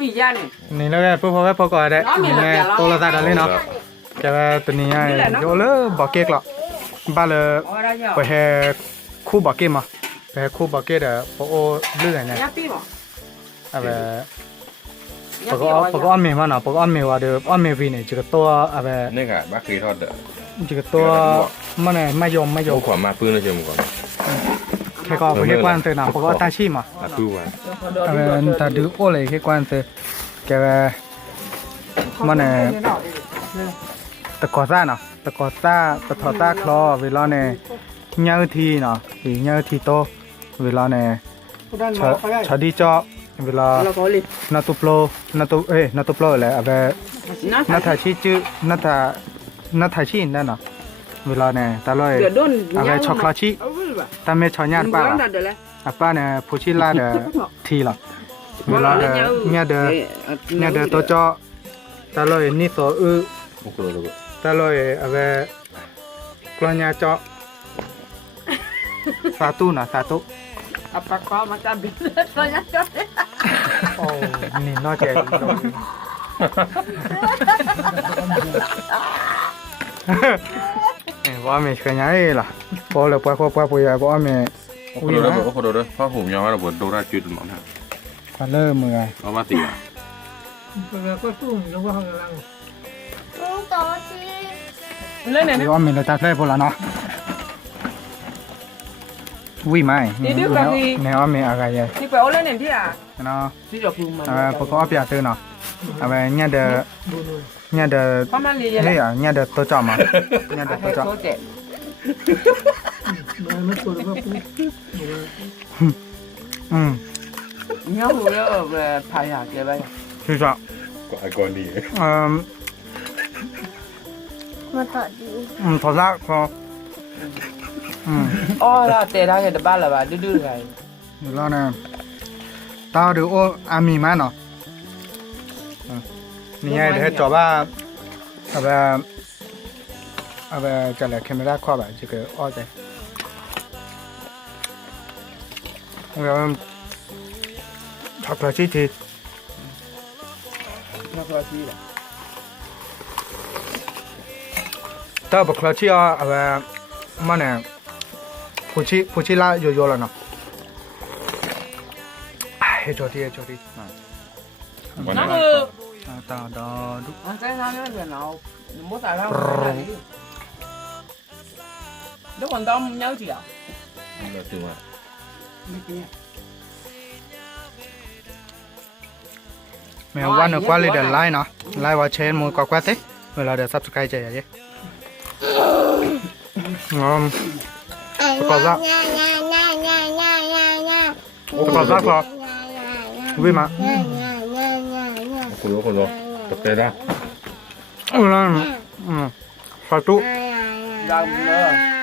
นี่แล้วก็พูดพอแ่พอก่อนได้ยังไงโทรศัพท์อะไรเนาะแต่ว่าตัวนี้ไอโยเลบอกเก๊กหรอกบ้านเลยไปเห่คู่บอกเกมมาไปเห่คู่บอกเกมเด้อโอเลื่อนเนี่ยเน á t อะไร n h ปก็ปก็อ้อมเมว่าเนาะปก็อ้อมเมว่าเด้ออ้อมเมวีเนี่ยจิกตัวอะไรนี่ค่ะบ้าเคยทอดเด้อจิกตัวมันเนี่ยไม่ยอมไม่ยอมขวามาปืนเลยเจอมึงก่อน結構結構安定なここ新しいもん。あくわ。あれんたどおれ結構安定。けれまね。ตะกอซ่าเนาะตะกอซ่าตะทอซ่าคลอเวลาเนี่ยเงาทีเนาะอเงาทีโตเวลาเนี่ยชาดีจ่อเวลานาตุโปรนาตุเอ้นาตุโปรอะไรเอาไปนาถาชีจื้อนาถานาถาชีนนั่นเนาะเวลาเนี่ยตาลอยอะไรช็อกโกแลตชี ta mẹ cho nhát ba là à ba nè phụ chi la đờ thì lọ vừa lọ đờ nhà đờ nhà đờ tôi cho ta lời ni số ư ta lời về lo nhà cho satu nà satu apa kau macam bila lo nhà cho oh ni nó chạy Vâng, mình khởi nhái là พอแล้วปลาข้อปลาปุยาก็แม่โคโดด้วยโคโดด้วยพ่อผมยอมว่าเราบดโดราจุดหมอนฮะคันเลอร์มือเอามาตีอ่ะเราก็ตุ้มแล้วก็กำลังตุ้มต่อทีเล่นไหนนะยอมมีเราตัดเลยพอแล้วเนาะวิ่งไหมนี่ดูกันนี่แนวมีอะไรยัยนี่ไปเอาเล่นไหนพี่อ่ะเนาะที่จอกลุงมันเออพอก็เอาไปอ่ะเตือนเนาะเอาไปเนี่ยเดอเนี่ยเดอเนี่ยเดอตัวจอมอ่ะเนี่ยเดอตัวจอม Mehmet orada bu. Ừ, nhớ hồi đó ở về thầy hả kìa bây siêu sợ. Có ai con đi mà tỏ đi ừ, thật ra có... Ừ, ô là tệ ra thì ba là bà đưa đưa này được lo Tao được ô, à mì mà nó. Ừ. để cho ba... Bà... เอาไปจัดเลยแคมีร่าคว้าไปจะ๊กเกอรอเคเอาไปช็อกทกแลตชีสี็อกโกแลตชีสถ้าบุคลาชีอ่ะเอาไปมันเนี่ยผู้ชีผู้ชีล่าเยอะๆแล้วเนาะเฮ้ยจอดีเฮ้ยจอดีนั่นคือตาดอดูอ่ะใช่ใช่เนี่ยเดี๋ยวเนาไม่ใส่แล้ว Lúc còn đông nhớ chị ạ Là tiêu à mẹ qua nữa qua lên để like nó like vào trên mua quả quét thế rồi là để subscribe chạy vậy ngon có rác có rác rồi vui mà khổ khổ rồi tập tay ra ôi là ừ. phải nữa.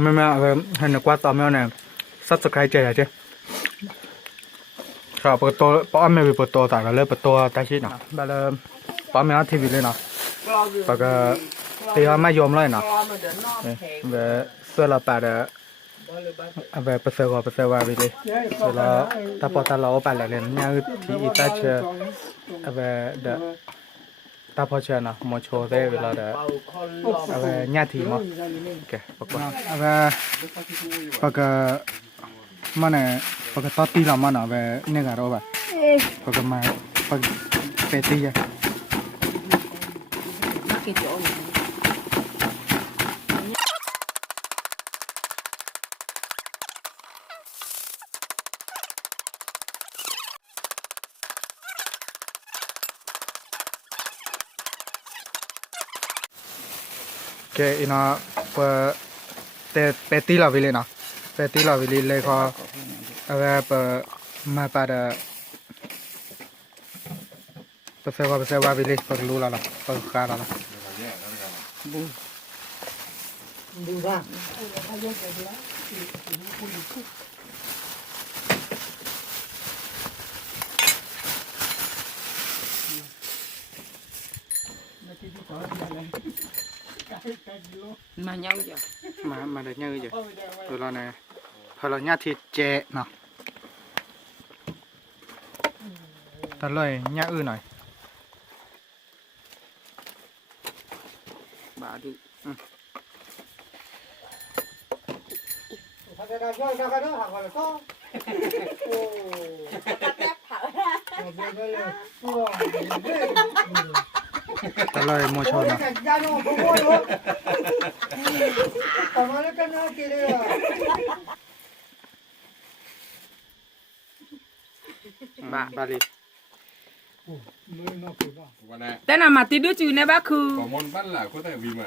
ไม่แม่เลยให้นักว่าตอมแม่เนี่ยสับสไครตใจอะเจ๊ครับเปิดตัวป้อมม่ไปเปิดตัวแต่ก็เลิเปิดตัวตาชิดเนาะแบ่เลยป้อมม่เอาทีวีเลยนะแต่ก็ตีว่าไม่ยอมเลยนะเว้เสื้อเราแปดเด้อเอาไปเสื้อร์ก็เปเสื้อว่าไปเลยเแล้วตาปอตาเราแปดเลยเนี่ยที่อิตาเชอเอาไเด้อတာဖောချာနာမချောတဲ့เวลาတဲ့အဲညတိမကဲပကွာအဲပကမနဲ့ပကတတိလာမနာပဲနေကတော့ပါပကမပကပတိရကိတော કે એના પર તે પેતી લાવી લેના પેતી લાવી લે લે ખો હવે મેં પર પછી વાપસ વાવી લઈશ પગ લૂ લાલા પગ કાર લાલા Thank you. mà nhau giờ mà mà được nhau giờ rồi là nè rồi là nhà thịt chè nè ta lời nhà ư này bà đi ừ trả lời mua cho nó bà bà đi thế nào mà tí đứa chứ nè bác cứ có món bắt là có thể vì mà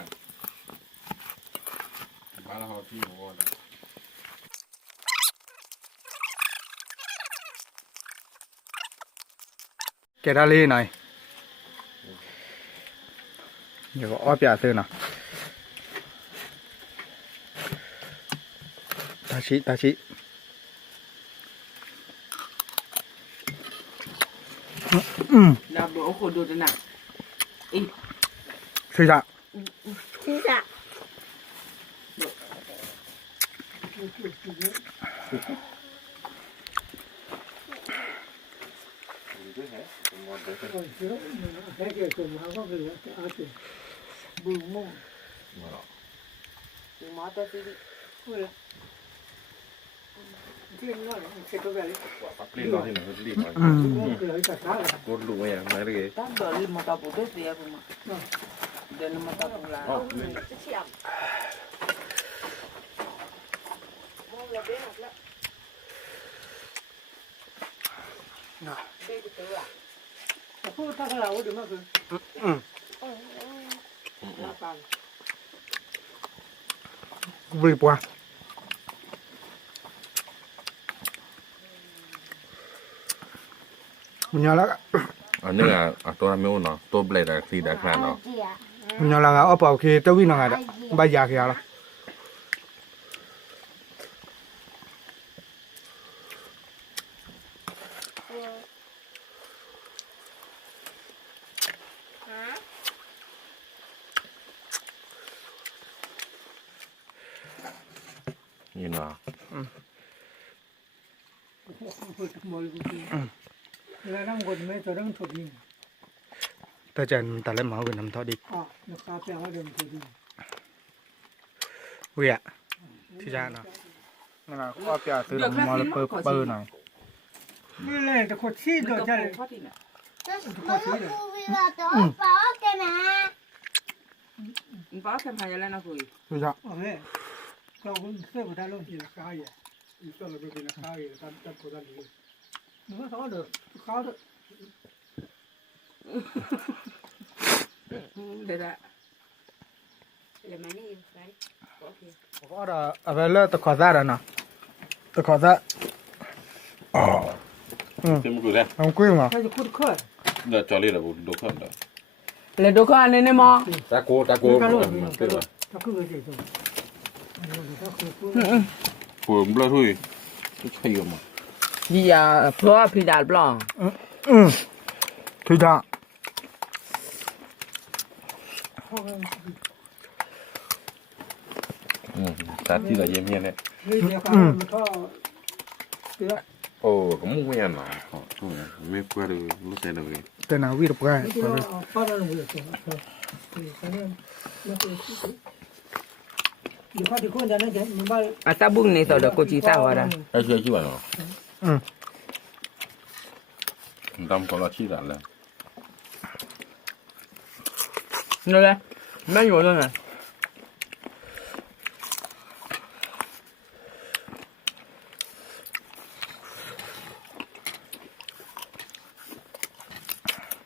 bà là họ thi của con kẻ đa ly này 이거업이안뜨나다시다시 음. 나먹고도드나이시작시작이거 해? 이거뭐내가좀하고그 래. 아 들. บึงมุ่งมาหรอกบึงหมอตัวที่พูดเลยที่นี่ไลไเสร็จตัวแบบนี้รีบนอนที่ไหนรีบนอนอืมเกิดจากอะไรกดลูกอย่างไรเลยตั้งแต่รีบมาตับปุ๊บเสียกูมาเดินมาตับปุ๊บแล้วจะเชี่ยมมองเราเบี้ยหนักแล้วน่ะเบี้ยตัวอ่ะพูดถ้าเราดูมากคืออืมรีบว่ะมันยาละอันนี้อ่ะตัวนัไม่อ้่นเนาะตัวเบลดอ่ะสีแดงแค่ดเนาะมันยาละอ่ะเอาเปล่าคือเจ้าวิ่งหน่อยอะใบยาเคียวละ you know. ta chân ta lấy máu gần nằm thọ ờ, đi ui ạ thì ra nào nên là có bia từ đồng mò bơ bơ này như này thì có chi rồi chứ có chi rồi bỏ cái mà bỏ cái mà là nó cười rồi Kau instal pada lo. Ia kaya. Instal lebih bila kaya. Tan tan pada lo. Nusa kau ada. Kau ada. Beda. Lemah ni, kan? Okay. Kau ada. Apa le? Tak kau ada na. Tak kau ada. Oh. Ừ. Không quy mà. Đã cho lên là bộ đồ khăn đó. Là đồ khăn nên mà. Ta cố ta cố. Ta cố người gì rồi. ผมปลาทุยใช่ยังมั้ง Dia ploa pidal blanc. คือถ้าตัดที่เราเยี่ยมเยี่ยนเนี่ยโอ้กมงไม่ยันหนาไม่กลัวเรู้ใจเลยแต่หนาวีรปกาย Thank à Ata bung ni sau da ko ci ta wara. Ai ci ci wala. Mm. Ndam ko la ci này la. No la. Ma yo la na.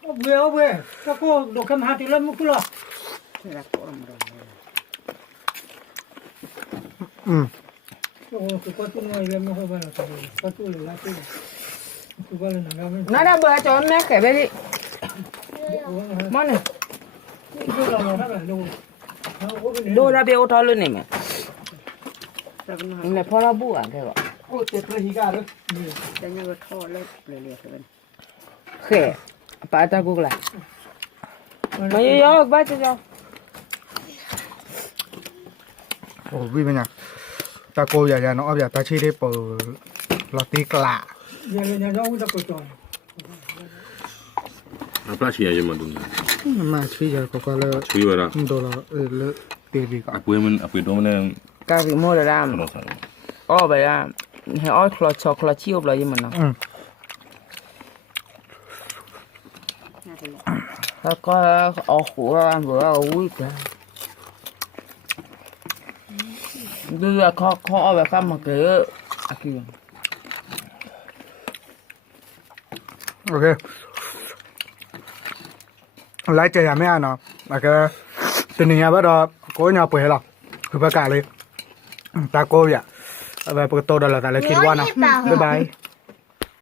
Obe obe. Kako do kam hati la mukula. Ra ko rồi Mm. Nada buat cawang nak ke beri. Mana? Do la be otol ni me. Ne pora bua ke wa. Ko te pre higa le. Tanya go thol le le le. Ke. Pata gugla. Mayo yo baca jauh. ဟိုပြီးမညာတကောရရနော်အဗျာတချီလေးပေါ်လာတိကလာညာညာကြောင့်တကောတော့ La plaza ya llama dunda. Ma chilla kokala. Chivara. Dola le tebika. Apuemen apuedomene. Kavi mora ram. Oh vaya. He all klo chokla chiop la yimana. Mm. แล้วก็เอาหัวเอาหัวเอาวิ่งดเลือข้อคอแบบข้ามาเกลืออะคืโอเคไล่เจียไม่อ่ะเนาะโอเคตัวนี้ว่าเราโก้ยาเปื่อยหรอกคือประกาศเลยตาโกอย่าไปประตูดอลลาร์แต่เลยคิดว่านะบ๊ายบาย